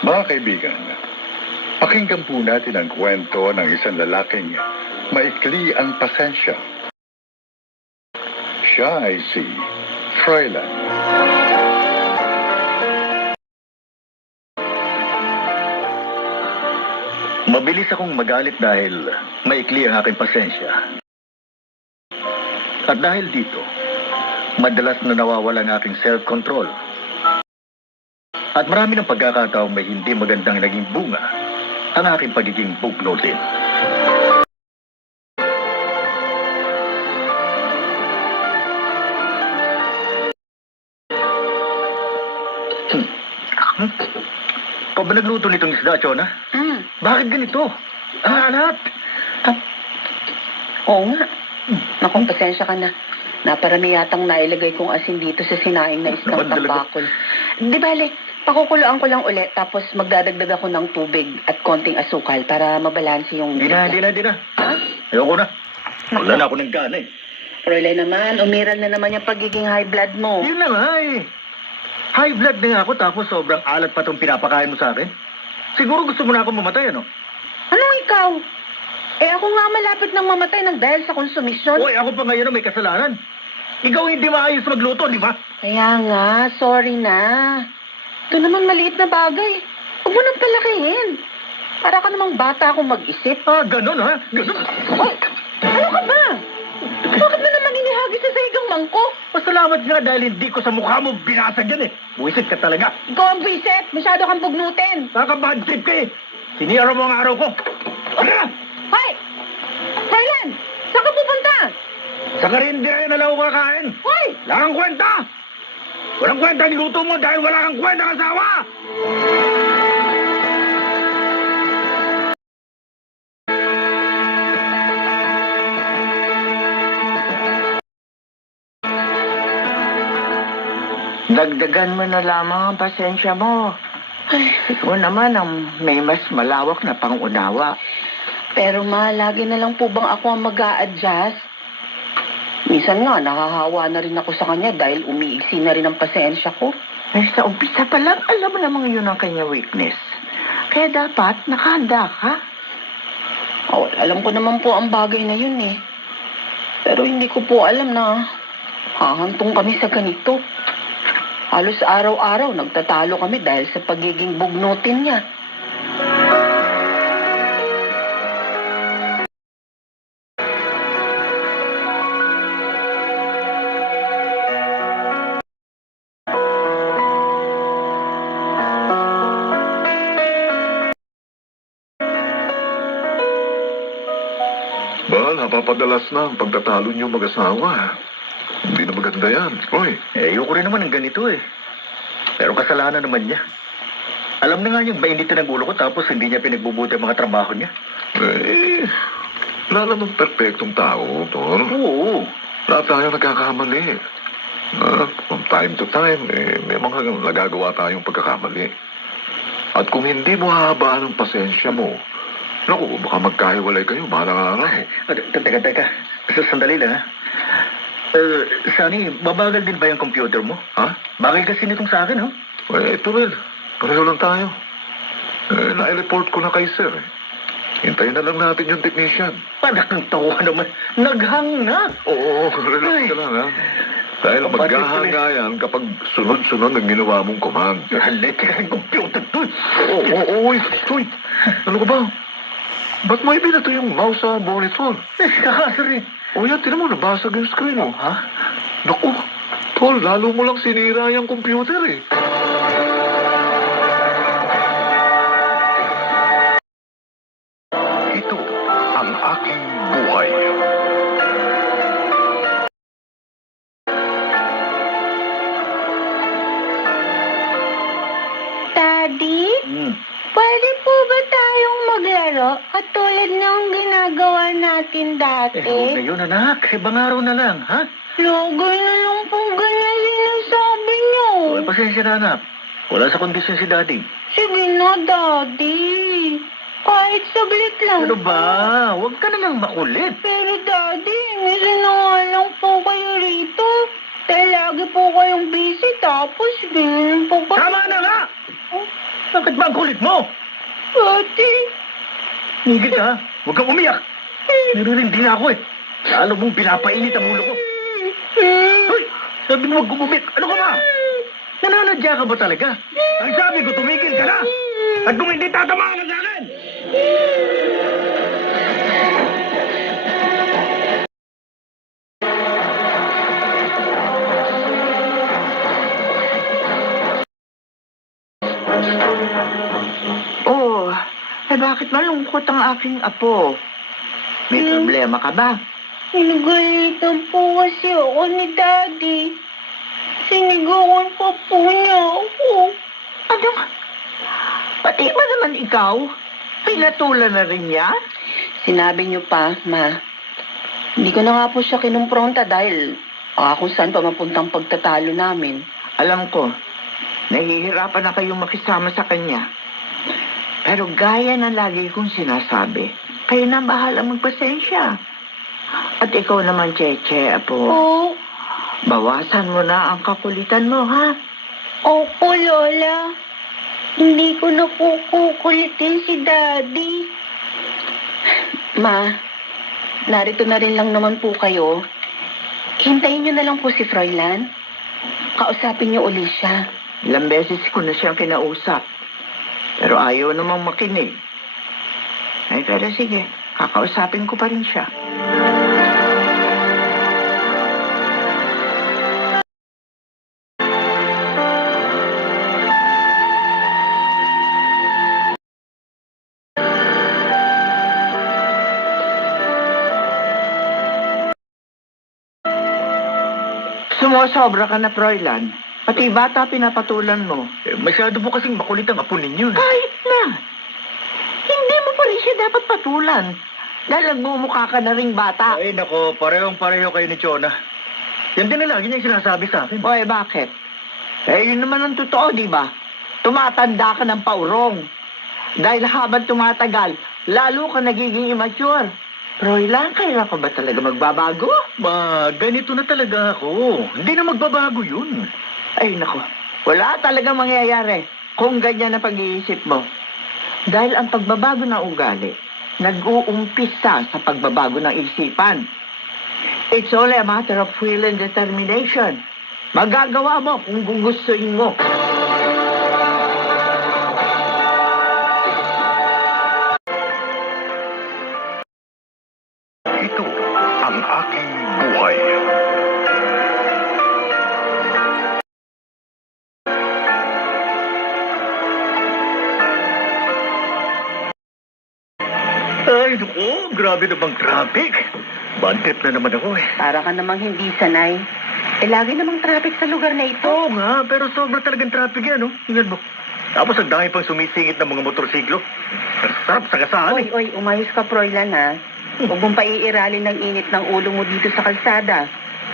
Mga kaibigan, pakinggan po natin ang kwento ng isang lalaking maikli ang pasensya. Siya ay si Froilan. Mabilis akong magalit dahil maikli ang aking pasensya. At dahil dito, madalas na nawawala ang aking self-control. At marami ng pagkakataong may hindi magandang naging bunga ang aking pagiging bugnutin. Ikaw ba nagluto nitong isda, Chona? Bakit ganito? Ang alat! Oo nga. Naku, pasensya ka na. Naparami yatang nailagay kong asin dito sa sinaing na isang Naman talaga. tambakol. Di bale, pakukuluan ko lang ulit tapos magdadagdag ako ng tubig at konting asukal para mabalanse yung... Hindi na. Ha? Ayoko na. Wala na ako ng gana eh. Roylay naman, umiral na naman yung pagiging high blood mo. Yun na nga eh. High blood na nga ako tapos sobrang alat pa itong pinapakain mo sa akin. Siguro gusto mo na akong mamatay, ano? Anong ikaw? Eh ako nga malapit ng mamatay ng dahil sa konsumisyon. Hoy, ako pa ngayon ang may kasalanan. Ikaw hindi maayos magluto, di ba? Kaya nga, sorry na. Ito naman maliit na bagay. Huwag mo nang palakihin. Para ka namang bata akong mag-isip. Ah, ganun ha? Ganun. Oh, ano ka ba? Bakit mo naman inihagis sa saigang mangko? Pasalamat nga dahil hindi ko sa mukha mo binasag yan eh. Buwisit ka talaga. Ikaw ang visit. Masyado kang bugnutin. Nakabad trip ka eh. Sinira mo ang araw ko. Ano na? Hoy! Thailand! Saan ka pupunta? Sa karindira na lang ako kakain. Hoy! Wala kang kwenta. Walang kwenta ang luto mo dahil wala kang kwenta ng asawa. Dagdagan mo na lamang ang pasensya mo. Ikaw naman ang may mas malawak na pangunawa. Pero ma, lagi na lang po bang ako ang mag-a-adjust? Minsan nga, nahahawa na rin ako sa kanya dahil umiiksi na rin ang pasensya ko. Ay, sa umpisa pa lang, alam mo namang yun ang kanya weakness. Kaya dapat nakahanda ka. Oh, alam ko naman po ang bagay na yun eh. Pero hindi ko po alam na hahantong kami sa ganito. Halos araw-araw nagtatalo kami dahil sa pagiging bugnutin niya. Ba, napapadalas na ang pagtatalo niyo mag-asawa. Hindi na maganda yan. Hoy, Ayoko rin naman ng ganito eh. Pero kasalanan naman niya. Alam na nga niyang mainitin ang ulo ko tapos hindi niya pinagbubuti ang mga trabaho niya. wala namang perpektong tao, Tol. Oo. Lahat tayo nagkakamali. From time to time, may mga nagagawa tayong pagkakamali. At kung hindi mo hahabaan ang pasensya mo, naku, baka magkahiwalay kayo, bahala araw. Teka. Sandali lang ha. Sunny, babagal din ba yung computer mo? Ha? Bagay kasi nitong sa akin, ha? Ito, Will. Pareho lang tayo. Na-report ko na kay Sir. Hintayin na lang natin yung technician. Panak ng tawa naman. Naghang na. Oo, relax ka lang, ha? Dahil maghahanga yan kapag sunod-sunod ang ginawa mong command. Halit ka ng computer to. Oo, Uy, ano ka ba? Ba't mo ibinato yung mouse sa monitor? Kakasar eh. O yan, tinan mo, nabasag yung screen, oh. Ha? Naku, Tol, lalo mo lang sinira yung computer, eh. Ito ang aking buhay. Daddy, pwede po ba tayong maglaro katulad ng ginagawa natin dati? Huwag na yun, anak. Ibang araw na lang, ha? Lugay na lang po ganyan sinasabi niyo. Uy, pasensya na, anak. Wala sa kondisyon si Daddy. Sige na, Daddy. Kahit saglit lang. Ano ba? Huwag ka na lang makulit. Pero Daddy, minsan na nga lang po kayo rito. Dahil lagi po kayong busy tapos ganyan po kayo. Tama na nga! Oh, Bakit Bakit ba ang kulit mo? Ate. Higit ka, huwag kang umiyak. Nirindi na ako eh. Lalo mong pinapainit ang ulo ko. Hoy, sabi mo huwag kumumik. Ano ka ba? Nananadya ka ba talaga? Ang sabi ko, tumigil ka na. At kung hindi tatamaan ka sa akin. Oh, bakit malungkot ang aking apo? May problema ka ba? Pinagalitan po kasi ako ni Daddy. Sinigawan pa po niya ako. Ano? Pati ba naman ikaw? Pinatulan na rin niya? Sinabi niyo pa, Ma. Hindi ko na nga po siya kinumpronta dahil kung saan pa mapuntang pagtatalo namin. Alam ko, nahihirapan na kayong makisama sa kanya. Pero gaya ng lagi kong sinasabi, kayo na bahala magpasensya. At ikaw naman, Cheche, apo, Oo. bawasan mo na ang kakulitan mo, ha? Opo, Lola. Hindi ko na po kukulitin si Daddy. Ma, narito na rin lang naman po kayo. Hintayin niyo na lang po si Froilan. Kausapin niyo uli siya. Ilang beses ko na siyang kinausap. Pero ayaw namang makinig. Ay, pero sige, kakausapin ko pa rin siya. Sumosobra ka na, Froilan. Pati bata pinapatulan mo. Masyado po kasing makulit ang apo ninyo. Kahit na. Hindi mo pa rin siya dapat patulan. Dahil nagmumukha ka na ring bata. Ay, nako, parehong-pareho kayo ni Chona. Yan din na lagi niya sinasabi sa akin. Oy, bakit? Yun naman ang totoo, di ba? Tumatanda ka ng paurong. Dahil habang tumatagal, lalo ka nagiging immature. Froilan, kailan ka ba talaga magbabago? Ma, ganito na talaga ako. Hindi na magbabago yun. Ay, nako. Wala talagang mangyayari kung ganyan ang pag-iisip mo. Dahil ang pagbabago ng ugali, nag-uumpisa sa pagbabago ng isipan. It's only a matter of will and determination. Magagawa mo kung gugustuhin mo. Ito ang aking buhay. Ay, naku, grabe na bang traffic. Bad trip na naman ako eh. Para ka namang hindi sanay. Lagi namang traffic sa lugar na ito. Oo nga, pero sobra talagang traffic yan, oh. Tingnan mo. Tapos ang dami pang sumisingit ng mga motorsiklo. Ang sarap sa kasaan eh. Oy, umayos ka, Froilan, ha? Huwag mong paiiralin ng init ng ulo mo dito sa kalsada.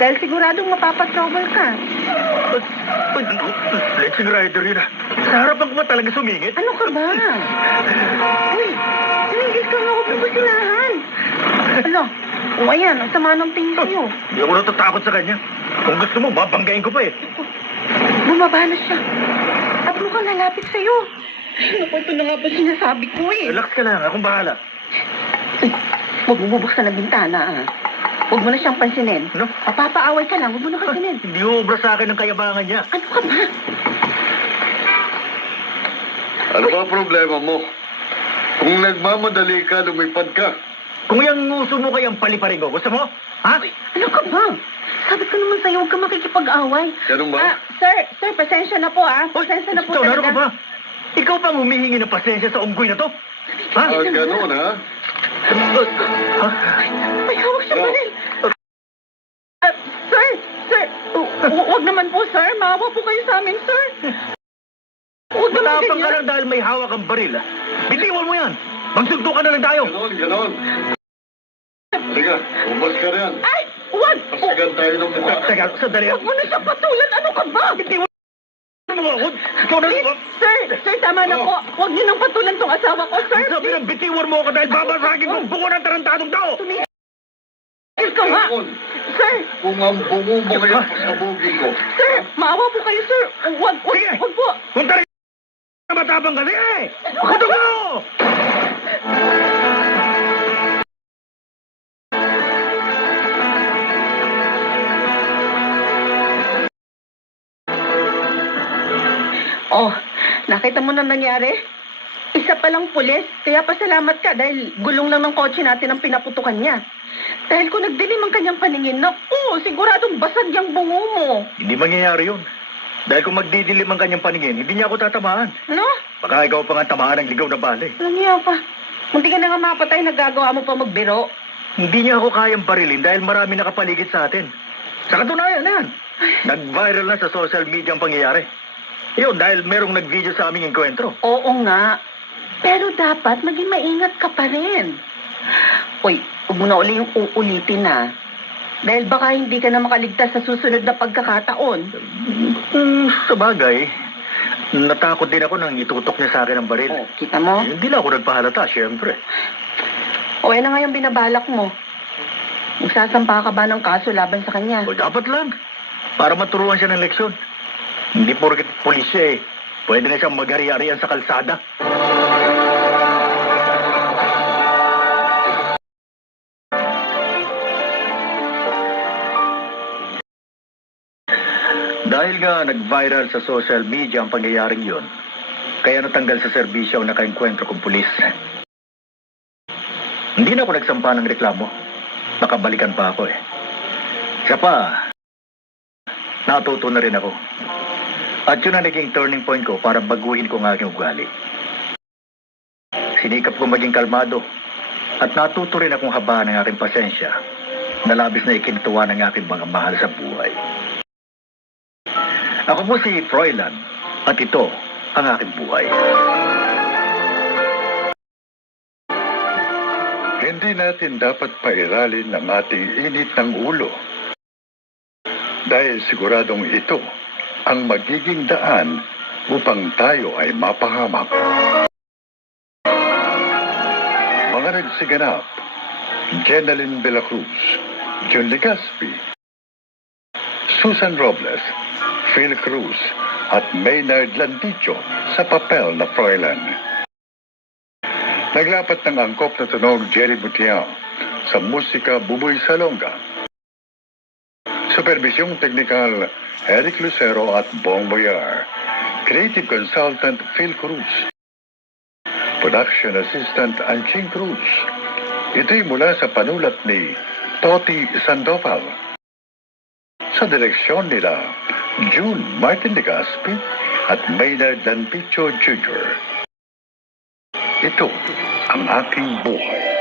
Dahil siguradong mapapatrouble ka. Blessing rider yun ah. Sa harapan ko ba talaga sumingit? Ano ka ba? Uy, tumigil ka nga, huwag mo basinahan. Ano? O ayan, ang sama ng tingin sa'yo. Hindi ako natatakot sa kanya. Kung gusto mo, babanggain ko pa eh. Bumaba na siya. At mukhang lalapit sa'yo. Naku, ito na nga ba sinasabi ko eh. Relax ka lang, akong bahala. Huwag mo bubuksan ang bintana, ah. Huwag mo na siyang pansinin. Ano? Papaaway ka lang, huwag mo na pansinin. Hindi ubra sa akin ang kayabangan niya. Ano ka ba? Ano ba ang problema mo? Kung nagmamadali ka, lumipad ka. Kung yung nguso mo kayang paliparin ko, gusto mo? Ha? Ano ka ba? Sabi ko naman sa'yo, huwag ka makikipag-away. Ganun ba? Sir, pasensya na po, ah. Pasensya na po Ikaw, naroon ka ba? talaga. Ikaw pang humihingi ng pasensya sa unggoy na to? Ha? Ganun, ha? Ha? May hawak siyang baril. Sir, huwag naman po, sir. Maawa po kayo sa amin, sir. Huwag naman Matapang ka ganyan. lang dahil may hawak ang baril. ah. Bitiwan mo yan. Magsunto ka na lang tayo. Ganon. Halika, umas ka riyan. Ay, huwag. Pasigan tayo ng mukha. Teka, sandali. Huwag mo na siya patulan. Ano ka ba? Bitiwan mo ako. Ikaw na lang. Sir, tama na po. Huwag niyo nang patulan tong asawa ko, sir. Sabi na bitiwan mo ako dahil babasagin mo ang buko ng tarantadong tao. Tumigil ka nga. Ganon. Sir, Kung ang bungo mo ngayon pasabugin ko. sir, maawa po kayo, sir. Huwag Sige. po. Kung talaga Matabang ka na eh! Pakatok mo! Oh, nakita mo na nangyari? Isa palang pulis, kaya pasalamat ka dahil gulong lang ng kotse natin ang pinaputukan niya. Dahil kung nagdilim ang kanyang paningin, siguradong basag yung bungo mo. Hindi mangyayari yun. Dahil kung magdidilim ang kanyang paningin, hindi niya ako tatamaan. Ano? Baka ikaw pa nga tamaan ng ligaw na bale. Alam niya pa. Munti ka na nga mapatay, nagagawa mo pa magbiro. Hindi niya ako kayang barilin dahil marami nakapaligid sa atin. Sa katunayan na yan. Nag-viral na sa social media ang pangyayari. Yun, dahil merong nag-video sa aming enkwentro. Oo nga. Pero dapat maging maingat ka pa rin. Uy, huwag mo na uli yung uulitin na. Dahil baka hindi ka na makaligtas sa susunod na pagkakataon. Sa bagay, natakot din ako nang itutok niya sa akin ang baril. Oh, kita mo? Hindi lang ako nagpahalata, syempre. O, yan na nga yung binabalak mo. Magsasampa ka ba ng kaso laban sa kanya? O dapat lang. Para maturuan siya ng leksyon. Hindi porket pulis siya eh. Pwede na siyang maghari-harian sa kalsada. Dahil nga nag-viral sa social media ang pangyayaring yun, kaya natanggal sa serbisyo ang nakaengkwentro kong pulis. Hindi na ako nagsampa ng reklamo. Nakabalikan pa ako eh. Siya pa, natuto na rin ako. At yun ang naging turning point ko para baguhin ko ang aking ugali. Sinikap ko maging kalmado at natuto rin akong habaan ng aking pasensya na labis na ikintuwa ng aking mga mahal sa buhay. Ako po si Froilan at ito ang aking buhay. Hindi natin dapat pairalin ang ating init ng ulo. Dahil siguradong ito ang magiging daan upang tayo ay mapahamak. Mga nagsiganap, Jenaline de la Cruz, John Legaspi, Susan Robles, Phil Cruz at Maynard Landicho sa papel na Froilan. Naglapat ng angkop na tunog Jerry Butiao sa musika Buboy Salonga. Supervisyong teknikal Eric Lucero at Bong Boyar. Creative Consultant Phil Cruz. Production Assistant Anching Cruz. Ito'y mula sa panulat ni Toti Sandoval. Sa direksyon nila June Martin Legaspi at Maynard Landicho Jr. Ito ang aking buhay.